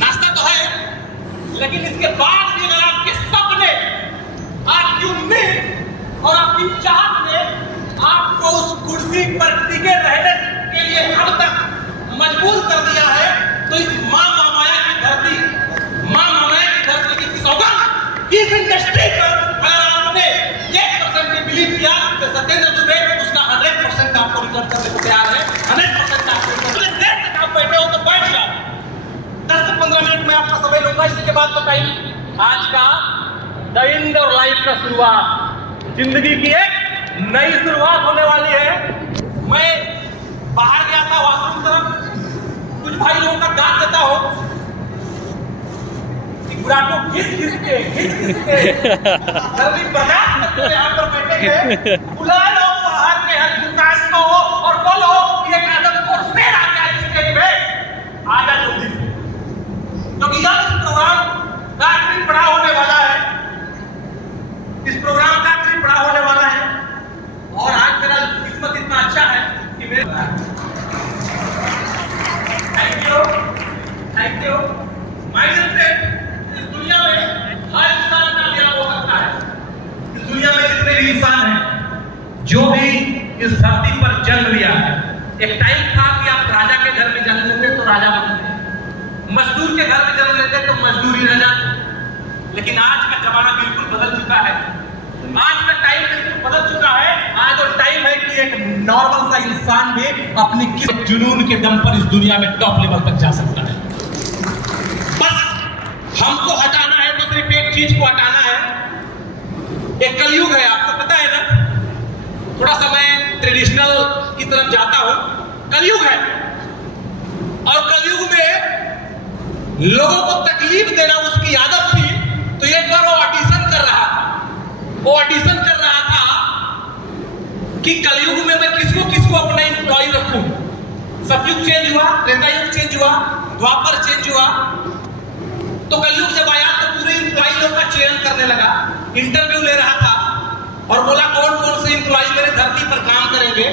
नाश्ता तो है, लेकिन इसके बाद भी अगर आपके सपने, आपकी उम्मीद और आपकी चाहत ने आपको उस कुर्सी पर टिके रहने के लिए अब तक मजबूर कर दिया है, तो इस मां महामाया की धरती, मां महामाया की धरती की सौगंध, इस इंडस्ट्री पर अगर आपने 1% भी बिलीव किया तो सत्येंद्र दुबे उसका 100% आपको रिटर्न करने को तैयार है। 100% आपको रिटर्न देर तक आप बैठे हो तो बैठ जाओ। 10 से 15 मिनट में आपका समय लूंगा, इसके बाद बताइए आज का द एंड और लाइफ का शुरुआत, जिंदगी की एक नई शुरुआत होने वाली है। मैं बाहर गया था वॉशरूम तरफ, कुछ भाई लोगों का दांत देता हो को घिस घिस के जल्दी बना यहाँ पर बैठे बुला लो बाहर के हर दुकान को और बोलो कि एक आदम को शेर आ गया इसके लिए आजा जल्दी से, क्योंकि यह इस प्रोग्राम का आखिरी पड़ाव होने वाला है। इस प्रोग्राम का आखिरी पड़ाव होने वाला है और आज मेरा किस्मत इतना अच्छा है कि मेरे थैंक यू माय फ्रेंड। इस दुनिया में हर इंसान कामयाब हो सकता है। इस दुनिया में जितने भी इंसान हैं, जो भी इस धरती पर जन्म लिया है, एक टाइम था कि आप राजा के घर में जन्म लेते तो राजा बनते, मजदूर के घर में जन्म लेते तो मजदूरी रह जाते। लेकिन आज का जमाना बिल्कुल बदल चुका है, आज का टाइम बिल्कुल बदल चुका है। आज और टाइम है कि एक नॉर्मल सा इंसान भी अपनी किस जुनून के दम पर इस दुनिया में टॉप लेवल तक जा सकता है। बस हमको हटाना है तो सिर्फ एक चीज को हटाना है। एक कलयुग है, आपको पता है ना, थोड़ा सा मैं ट्रेडिशनल की तरफ जाता हूं। कलयुग है और कलयुग में लोगों को तकलीफ देना उसकी आदत थी। तो एक बार वो ऑडिशन कर रहा था, वो ऑडिशन कर रहा था कि कलयुग में मैं किसको अपना एम्प्लॉय रखूं। सतयुग चेंज हुआ, त्रेता युग चेंज हुआ, द्वापर चेंज हुआ, तो कलयुग जब आया तो पूरे एम्प्लॉय लोग का चयन करने लगा। इंटरव्यू ले रहा था और बोला कौन कौन से एम्प्लॉय मेरे धरती पर काम करेंगे।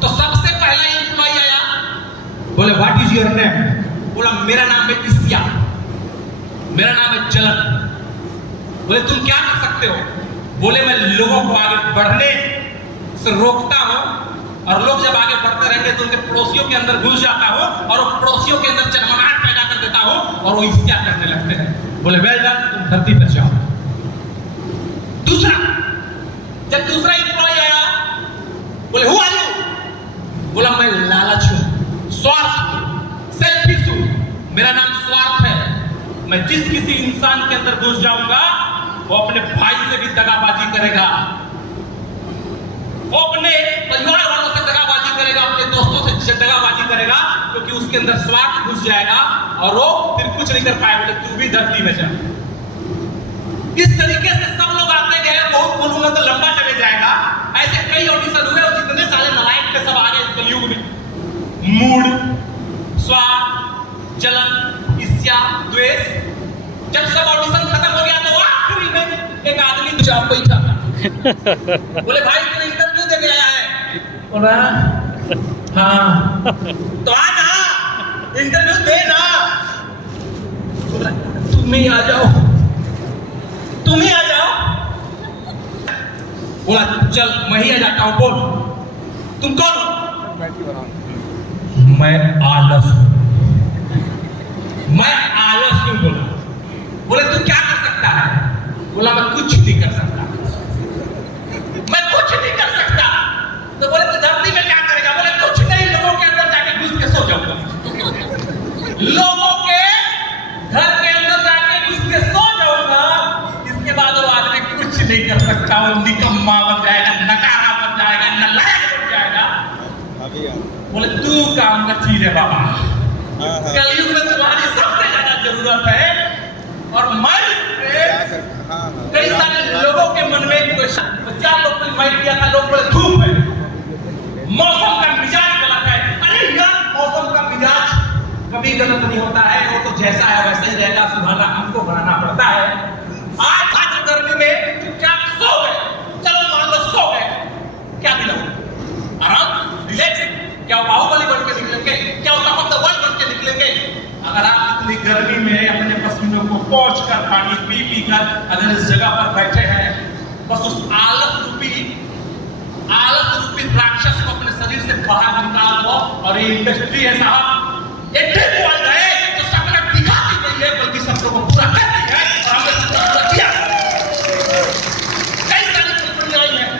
तो सबसे पहला एम्प्लॉय आया, बोले व्हाट इज योर नेम? बोला मेरा नाम है इसिया, मेरा नाम है जलन। बोले तुम क्या कर सकते हो? बोले मैं लोगों को आगे बढ़ने से रोकता हूं और लोग जब आगे बढ़ते रहेंगे तो उनके पड़ोसियों के अंदर घुस जाता हूं और पड़ोसियों के अंदर चरमराहट पैदा कर देता हूं और वो ईर्ष्या करने लगते हैं। बोले वेल डन, तुम धरती पर जाओ। दूसरा, जब दूसरा एम्प्लॉय आया, बोले हु आर यू? बोला मैं लालच हूं, स्वार्थ हूं, सेल्फिश हूं, मेरा नाम स्वार्थ है। मैं जिस किसी इंसान के अंदर घुस जाऊंगा वो अपने भाई से भी दगाबाजी करेगा, वो अपने परिवार वालों से दगाबाजी करेगा, अपने दोस्तों से दगाबाजी करेगा, क्योंकि उसके अंदर स्वार्थ घुस जाएगा और वो फिर कुछ नहीं कर पाएगा। तो तू भी धरती में जा। इस तरीके से सब लोग आते गए, बहुत बोलूंगा तो लंबा चले जाएगा। ऐसे कई ऑडिशन हुए और जितने सारे नालायक थे सब आ गए कलयुग में। मूड, स्वार्थ, जलन, ईर्ष्या, द्वेष, जब सब ऑडिशन खत्म हो गया तो आखिरी में एक आदमी चुपचाप बैठा था। बोले भाई तू इंटरव्यू देने आया है? बोला हाँ। तो आ ना, इंटरव्यू दे ना। बोला तुम ही आ जाओ, तुम ही आ जाओ। बोला चल मैं ही आ जाता हूं। बोल तुम कौन हो? मैं आलस हूं, मैं आलस हूं। बोला बोले तू क्या कर सकता है? बोला मैं कुछ नहीं कर सकता, मैं कुछ नहीं कर सकता। तो बोले तो धरती में क्या करेगा? बोले कुछ नहीं, लोगों के अंदर जाके घुस के सो जाऊंगा, लोगों के घर के अंदर जाके घुस के सो जाऊंगा। इसके बाद वो आदमी कुछ नहीं कर सकता, वो निकम्मा बन जाएगा, नकारा बन जाएगा, नालायक बन जाएगा। बोले तू काम का चीज है बाबा, कलयुग में तुम्हारी सबसे ज्यादा जरूरत है। और कई सारे लोगों के मन में बच्चा लोग को इनवाइट किया था, लोग बोले धूप है, मौसम का मिजाज गलत है। अरे यार मौसम का मिजाज कभी गलत नहीं होता है, वो तो जैसा है वैसे ही रहेगा, सुधारना हमको बनाना पड़ता है। आज गर्मी में चुपचाप सो गए, चलो मान लो सो गए, क्या मिला? आराम, रिलैक्स। क्या बाहुबली बन के निकलेंगे? क्या तमाम द वर्ल्ड बन के निकलेंगे? पहुंच कर पानी पी कर अगर इस जगह पर बैठे हैं, बस उस आलस रूपी राक्षस को अपने शरीर से बाहर निकाल दो। और ये इंडस्ट्री है साहब, ये टिप वर्ल्ड है जो सपना दिखाती नहीं है बल्कि सपनों को पूरा करती है। और हमने सपना पूरा किया। कई सारी कंपनियां आई हैं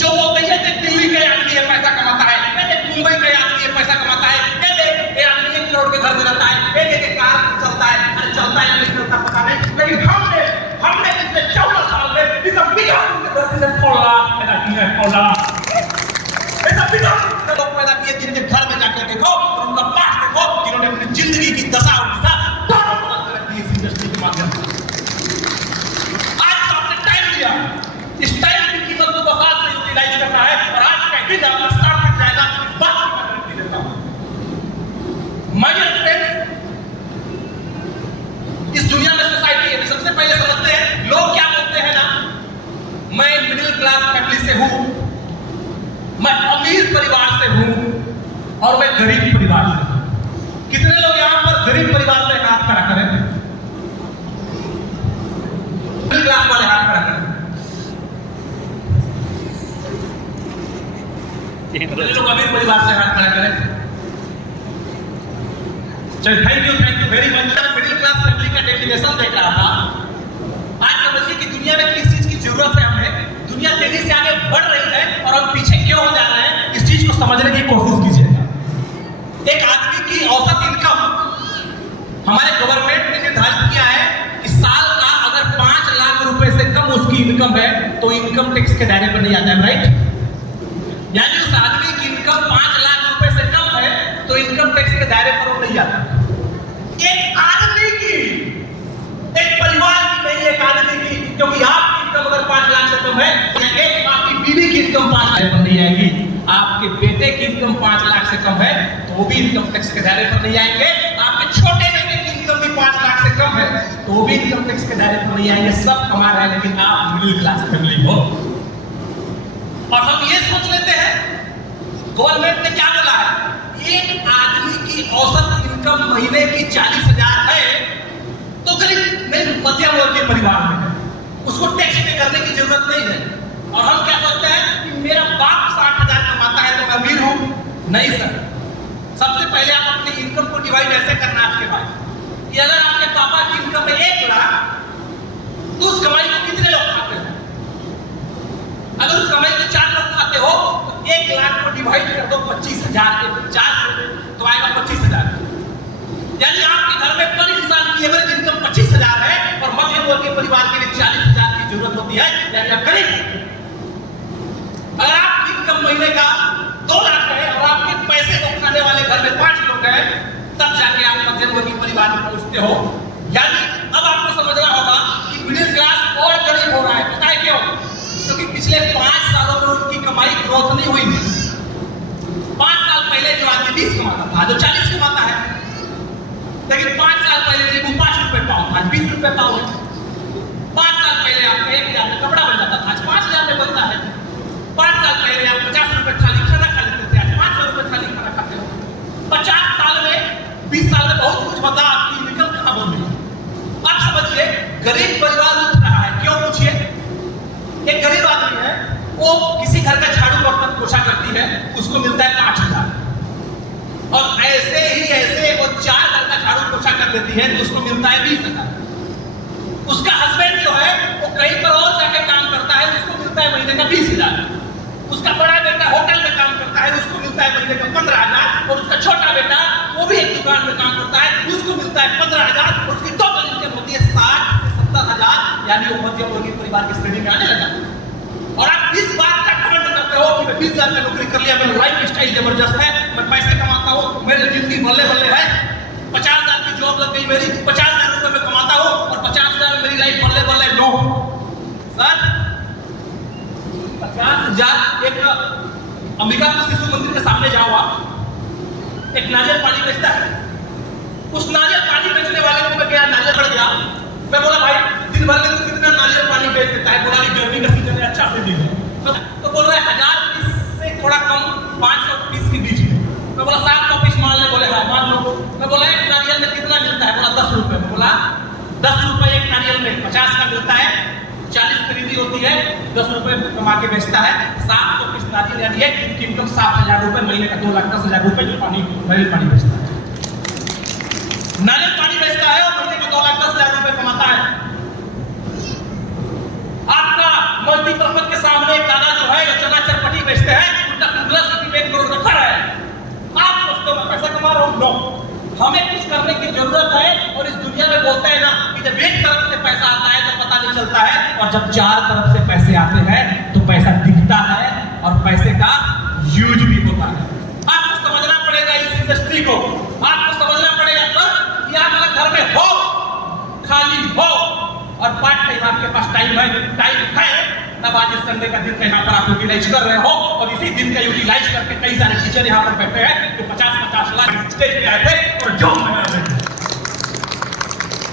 जो वो कहिए थे दिल्ली के आदमी ये पैसा कमाता है, मुंबई के आदमी ये पैसा कमाता है, ये आदमी 1 करोड़ के घर में रहता है, एक कार चलता है, अरे चलता है नहीं चलता पता नहीं, लेकिन हमने पिछले 14 साल में इस बिगा के धरती से फोड़ा पैदा किया है। फोड़ा ऐसा बिगा लोग पैदा किए जिनके घर में जाकर देखो और उनका पाठ देखो, जिन्होंने अपनी जिंदगी की दशा और दिशा दोनों बदल कर रखी है इस इंडस्ट्री के माध्यम से। आज तो आपने टाइम दिया, इस टाइम की कीमत को बहुत से यूटिलाइज करना है और आज का दिन आपका सार्थक जाएगा। इस बात की मैं गारंटी देता हूं। माय डियर फ्रेंड्स, इस दुनिया में सोसाइटी है, सबसे पहले समझते हैं लोग क्या बोलते हैं ना, मैं मिडिल क्लास फैमिली से हूं, मैं अमीर परिवार से हूं और मैं गरीब परिवार से हूं। कितने लोग यहां पर गरीब परिवार से हाथ खड़ा करें? मिडिल क्लास वाले हाथ खड़ा करें। कितने लोग अमीर परिवार से हाथ खड़ा करें? चलिए, thank you very much. Middle class family का डेफिनेशन देख रहा था। आज समझिए कि दुनिया में किस चीज की जरूरत है हमें, दुनिया तेजी से आगे बढ़ रही है और हम पीछे क्यों हो जा रहे हैं, इस चीज को समझने की कोशिश कीजिएगा। एक आदमी की औसत इनकम हमारे गवर्नमेंट ने निर्धारित किया है कि साल का अगर 5 लाख रुपए से कम उसकी इनकम है तो इनकम टैक्स के दायरे पर नहीं आता है, राइट? यानी उस आदमी की इनकम 5 लाख रुपए से कम है तो इनकम टैक्स के दायरे पर वो नहीं आता। एक आदमी की, एक परिवार की नहीं, एक आदमी की, क्योंकि आपकी इनकम अगर 5 लाख से कम है, आपकी बीवी की इनकम 5 लाख पर नहीं आएगी, आपके बेटे की इनकम 5 लाख से कम है तो वो भी इनकम टैक्स के दायरे पर नहीं आएंगे, आपके छोटे बेटे की इनकम भी 5 लाख से कम है तो वो भी इनकम टैक्स के दायरे पर नहीं आएंगे। सब हमारा है, लेकिन आप मिडिल क्लास फैमिली हो। और हम ये सोच लेते हैं, गवर्नमेंट ने क्या बोला है, एक आदमी की औसत इनकम महीने की 40,000 है तो गरीब नहीं, मध्यम वर्गीय परिवार में है, उसको टैक्स पे करने की जरूरत नहीं है। और हम क्या सोचते हैं कि मेरा बाप 60,000 कमाता है तो मैं अमीर हूं। नहीं सर, सबसे पहले आप अपनी इनकम को डिवाइड ऐसे करना आज के बाद कि अगर आपके पापा की इनकम है 1 लाख तो उस कमाई को कितने लोग खाते हैं? अगर उस कमाई को 4 लोग खाते हो तो 1 लाख को डिवाइड कर दो 25,000 के 50 तो आएगा 25,000। यानी आपके घर में पर इंसान की एवरेज इनकम 25,000 है और मध्यम वर्गीय परिवार के लिए 40,000 की जरूरत होती है, यानी आप गरीब। अगर आपकी इनकम महीने का 2 लाख है और आपके पैसे को खाने वाले घर में 5 लोग हैं, तब जाके आप मध्यम वर्गीय परिवार में पहुंचते हो। यानी अब आपको समझना होगा कि मिडिल क्लास और गरीब हो रहा है। पता है क्यों? क्योंकि पिछले 5 सालों में उनकी कमाई ग्रोथ नहीं हुई। 5 साल पहले जो आदमी 20 कमाता था, जो 40 कमाता है, लेकिन 5 साल पहले नींबू 5 रुपए पाव था, 20 रुपए पाव है। 5 साल पहले आपका 1,000 में कपड़ा बन जाता था, आज 5,000 में बनता है। 5 साल पहले आप 50 रुपए थाली खाना खा लेते थे, आज 500 रुपए थाली खाना खाते हो। 50 साल में, 20 साल में बहुत कुछ बदला, आपकी इनकम कहां बन गई? आप समझिए, गरीब परिवार उठ रहा है। क्यों पूछिए? एक गरीब आदमी है, वो किसी घर का झाड़ू बर्तन पोछा करती है, उसको मिलता है 5,000। और ऐसे वो 4 घर का झाड़ू पोछा कर देती है तो उसको मिलता है 20,000। उसका हस्बैंड जो है वो कहीं पर और जाके काम करता है, उसको मिलता है महीने का 20,000। उसका बड़ा बेटा होटल में काम करता है, उसको मिलता है महीने का 15,000। और उसका छोटा बेटा वो भी एक दुकान में काम करता है, उसको मिलता है 15,000। और उसकी टोटल इनकम होती है 60 से 70,000, यानी वो मध्यम वर्गीय परिवार की श्रेणी में आने लगा। और आप इस बात का कमेंट करते हो कि मैं 20,000 में नौकरी कर लिया, मेरा लाइफ स्टाइल जबरदस्त है, मैं पैसे कमाता हूँ, मेरी जिंदगी बल्ले बल्ले है, 50,000 की जॉब लग गई मेरी, 50,000 रुपए में कमाता हूँ और 50,000 में मेरी लाइफ बल्ले बल्ले। नो सर, 50,000 एक अंबिकापुर शिशु मंदिर के सामने जाओ आप, एक नारियल पानी बेचता है, उस नारियल पानी बेचने वाले को मैं गया, नारियल पड़ गया, मैं बोला भाई दिन भर में तू कितना नारियल पानी बेच देता है? बोला गर्मी का सीजन है, अच्छा से दिन है। तो बोल रहा है 1000 पीस से थोड़ा कम, 500 पीस के बीच में। मैं बोला 700 पीस मान ले, बोले हाँ मान लो। मैं बोला एक नारियल में कितना मिलता है? बोला 10 रुपए। होती है 10 रुपए कमा के बेचता है, 700 पीस नारियल यानी एक दिन की इनकम 7,000 रुपए, महीने का 2,10,000 रुपए जो नारियल पानी बेचता है, नारियल पानी बेचता है और महीने का 2,10,000 रुपए कमाता है। आपका मल्टीपर्पज के सामने एक दादा जो है चना चरपटी बेचते हैं, उनका 1 करोड़ रखा है। आप सोचते हो मैं पैसा कमा रहा हूं? नो, हमें कुछ करने की जरूरत है। और इस दुनिया में बोलते हैं ना कि जब एक तरफ से पैसा आता है तो पता नहीं चलता है, और जब 4 तरफ से पैसे आते हैं तो पैसा दिखता है और पैसे का यूज भी होता है। आपको समझना पड़ेगा इस इंडस्ट्री को, आपको समझना पड़ेगा सर कि आप अगर घर में हो, खाली हो और पार्ट टाइम आपके पास टाइम है, तब आज इस संडे का दिन का यहाँ पर आप यूटिलाइज कर रहे हो, और इसी दिन का यूटिलाइज करके कई सारे टीचर यहाँ पर बैठे हैं जो 50-50 लाख स्टेज पे आए थे और जॉब में आए थे।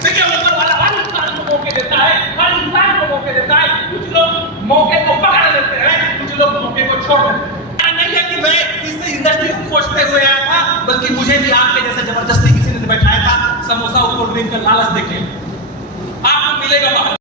देखिए ऊपर वाला हर इंसान को मौके देता है, हर इंसान को मौके देता है। कुछ लोग मौके को पकड़ लेते हैं, कुछ लोग मौके को छोड़ देते हैं। नहीं है कि मैं इस इंडस्ट्री को खोजते हुए आया था, बल्कि मुझे भी आपके जैसे जबरदस्ती किसी ने बैठाया था। समोसा और कोल्ड ड्रिंक का लालच देके आपको मिलेगा।